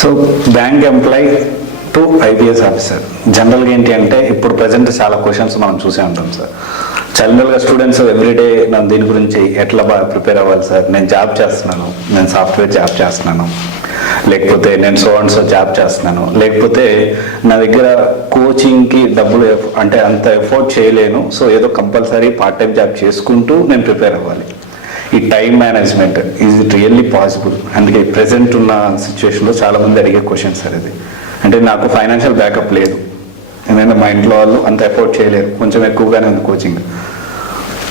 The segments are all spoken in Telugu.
So bank employee to IPS officer జనరల్గా ఏంటి అంటే ఇప్పుడు ప్రజెంట్ చాలా క్వశ్చన్స్ మనం చూసే ఉంటాం సార్. జనరల్గా స్టూడెంట్స్ ఎవ్రీడే నన్ను దీని గురించి ఎట్లా బాగా ప్రిపేర్ అవ్వాలి సార్, నేను జాబ్ చేస్తున్నాను, నేను సాఫ్ట్వేర్ జాబ్ చేస్తున్నాను, లేకపోతే నేను సో అండ్ సో జాబ్ చేస్తున్నాను, లేకపోతే నా దగ్గర కోచింగ్కి డబ్బులు అంటే అంత ఎఫోర్డ్ చేయలేను, సో ఏదో కంపల్సరీ పార్ట్ టైం జాబ్ చేసుకుంటూ నేను ప్రిపేర్ అవ్వాలి. ఈ time management is it really possible? అందుకే ప్రజెంట్ ఉన్న సిచ్యువేషన్లో చాలామంది అడిగే క్వశ్చన్ సార్ ఇది. అంటే నాకు ఫైనాన్షియల్ బ్యాకప్ లేదు, ఎందుకంటే మా ఇంట్లో వాళ్ళు అంత ఎఫోర్డ్ చేయలేరు, కొంచెం ఎక్కువగానే ఉంది కోచింగ్.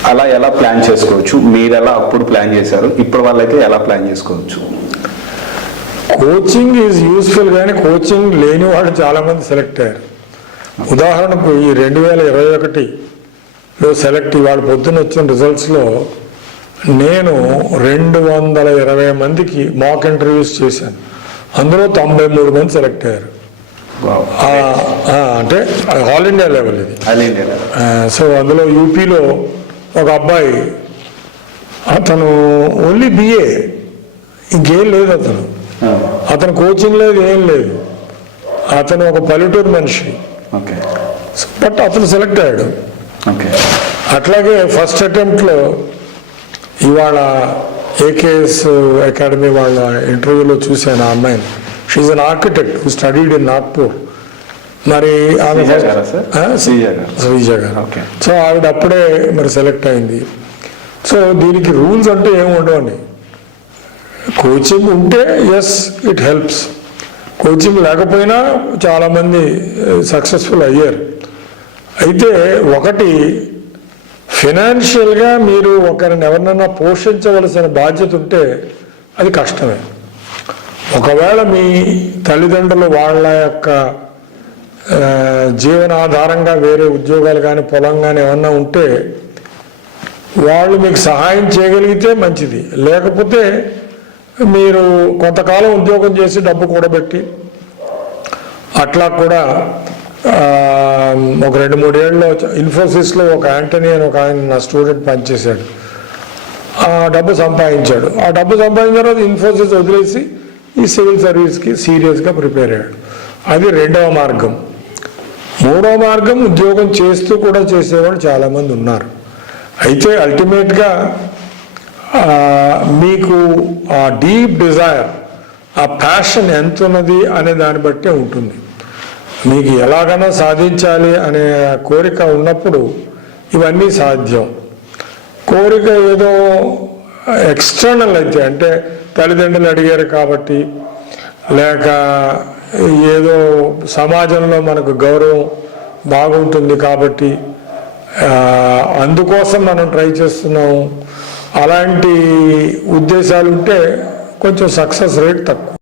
అలా ఎలా ప్లాన్ చేసుకోవచ్చు? మీరు ఎలా అప్పుడు ప్లాన్ చేశారు, ఇప్పుడు వాళ్ళైతే ఎలా ప్లాన్ చేసుకోవచ్చు? కోచింగ్ ఈజ్ యూస్ఫుల్, కానీ కోచింగ్ లేని వాళ్ళు చాలామంది సెలెక్ట్ అయ్యారు. ఉదాహరణకు ఈ 2021లో సెలెక్ట్ ఇవాళ పొద్దున్న వచ్చిన రిజల్ట్స్లో నేను 220 మందికి మాక్ ఇంటర్వ్యూస్ చేశాను. అందులో 93 మంది సెలెక్ట్ అయ్యారు. అంటే ఆల్ ఇండియా లెవెల్ ఇది. సో అందులో యూపీలో ఒక అబ్బాయి, అతను ఓన్లీ బిఏ, ఇంకేం లేదు అతను కోచింగ్ లేదు, ఏం లేదు. అతను ఒక పల్లెటూరు మనిషి, బట్ అతను సెలెక్ట్ అయ్యాడు. అట్లాగే ఫస్ట్ అటెంప్ట్లో ఇవాళ ఏకేఎస్ అకాడమీ వాళ్ళ ఇంటర్వ్యూలో చూశాను ఆ అమ్మాయిని. She an architect who studied in Nagpur. మరి ఆమె శ్రీజ గారు. సో ఆవిడ అప్పుడే మరి సెలెక్ట్ అయింది. సో దీనికి రూల్స్ అంటే ఏమి ఉండవండి. కోచింగ్ ఉంటే ఎస్ ఇట్ హెల్ప్స్, కోచింగ్ లేకపోయినా చాలామంది సక్సెస్ఫుల్ అయ్యారు. అయితే ఒకటి, ఫినాన్షియల్గా మీరు ఒకరిని ఎవరినైనా పోషించవలసిన బాధ్యత ఉంటే అది కష్టమే. ఒకవేళ మీ తల్లిదండ్రులు వాళ్ళ యొక్క జీవనాధారంగా వేరే ఉద్యోగాలు కానీ పొలం కానీ ఏమన్నా ఉంటే వాళ్ళు మీకు సహాయం చేయగలిగితే మంచిది. లేకపోతే మీరు కొంతకాలం ఉద్యోగం చేసి డబ్బు కూడబెట్టి అట్లా కూడా ఒక 2-3 ఏళ్ళలో ఇన్ఫోసిస్లో ఒక యాంటనీ అని ఒక ఆయన నా స్టూడెంట్ పనిచేశాడు. ఆ డబ్బు సంపాదించాడు. ఆ డబ్బు సంపాదించిన తర్వాత ఇన్ఫోసిస్ వదిలేసి ఈ సివిల్ సర్వీస్కి సీరియస్గా ప్రిపేర్ అయ్యాడు. అది 2వ మార్గం. 3వ మార్గం, ఉద్యోగం చేస్తూ కూడా చేసేవాళ్ళు చాలామంది ఉన్నారు. అయితే అల్టిమేట్గా మీకు ఆ డీప్ డిజైర్, ఆ ప్యాషన్ ఎంత ఉన్నది అనే దాన్ని బట్టే ఉంటుంది. మీకు ఎలాగైనా సాధించాలి అనే కోరిక ఉన్నప్పుడు ఇవన్నీ సాధ్యం. కోరిక ఏదో ఎక్స్టర్నల్ అయితే, అంటే తల్లిదండ్రులు అడిగారు కాబట్టి, లేక ఏదో సమాజంలో మనకు గౌరవం బాగుంటుంది కాబట్టి అందుకోసం మనం ట్రై చేస్తున్నాము, అలాంటి ఉద్దేశాలు ఉంటే కొంచెం సక్సెస్ రేట్ తక్కువ.